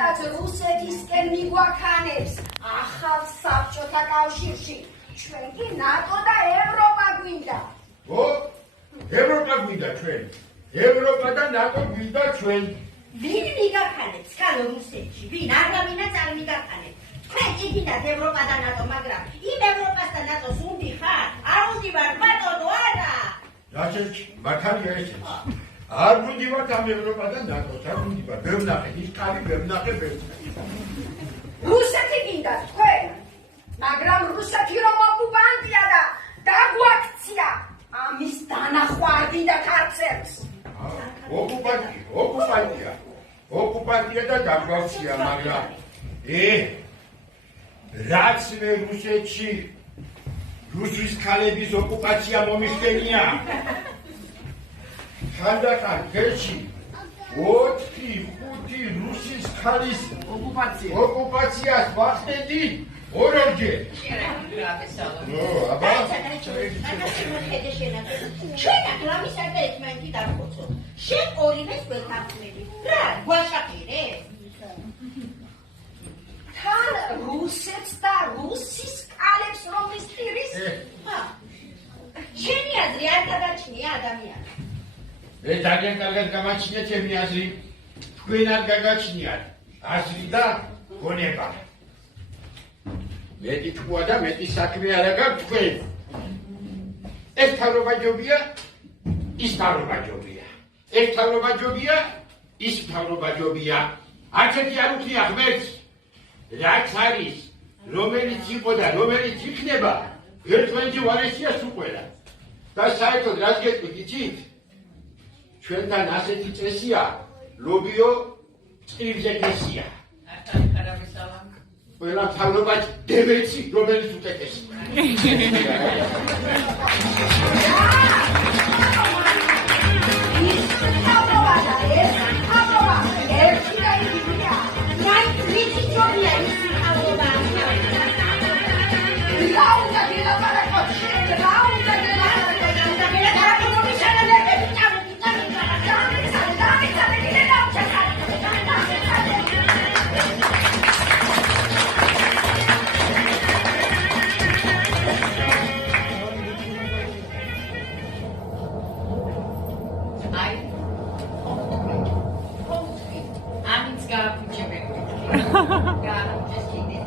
ზუსტად რუსეთისკენ მიგვაქანებს ახალ საბჭოთა კავშირში. ჩვენ კი ნატო და ევროპა გვინდა. ო, ევროპა გვინდა ჩვენ. ევროპა და ნატო გვინდა ჩვენ. ვინ მიგაქანებს ხალ რუსეთში? ვინ არავინაც არ მიგაქანებს. თქვენ იგინათ ევროპა და ნატო, მაგრამ იმ ევროპას და ნატოს უნდი ხარ? არ უნდივარ ბატონო არა. რაშეც მართალია ესეც. არ უნდივართ ამ ევროპა და ნატოს, არ უნდივარ. ბევრნახე, ის კარი ბევრნახე. რუსეთი გინდა თქვენ, მაგრამ რუსეთი რომ ოკუპანტია და დაგვაქცია ამის დანახვარდიდა ქართველს. ოკუპანტია და დაგვაქცია, მაგრამ რაც მე რუსეთში რუსის ქალების ოკუპაცია მომიხდენია. ხანდახან ხელში 4-5 რუსის ქალის ოკუპაციას ვახდენდი ორჯერ. ჩვენ აგრამისა და ერთმანეთი დავხოცო. შენ ორივეს ვეთანხმები. რა, გვაშაყირე? თან რუსეთს და რუსის კალებს რომ მისწირის? შენი აზრი არ გადაჩნია ადამიანს. მე ძალიან კარგად გამაჩნია ჩემი აზრი. თქვენ არ გაგაჩნიათ აზრი და გონება. მეტი თქვა და მეტი საქმე არა გაქვთ თქვენ. ეს თავრობაჯობია, ის თავრობაჯობია. ეს თავრობაჯობია, ის თავრობაჯობია. არცერთი არ უხდია ღმერთს. რაც არის, რომელიც იყო და რომელიც იქნება, ერთმანეთში ვარესია სუყვერა. და საერთოდ რაც გეტყვით, იცით? ჩვენთან ასეთი წესია, ლობიო წირზე გესია. ყველა თავრობაც დემეცი, რომელიც უტეკესი. God, I'm just kidding.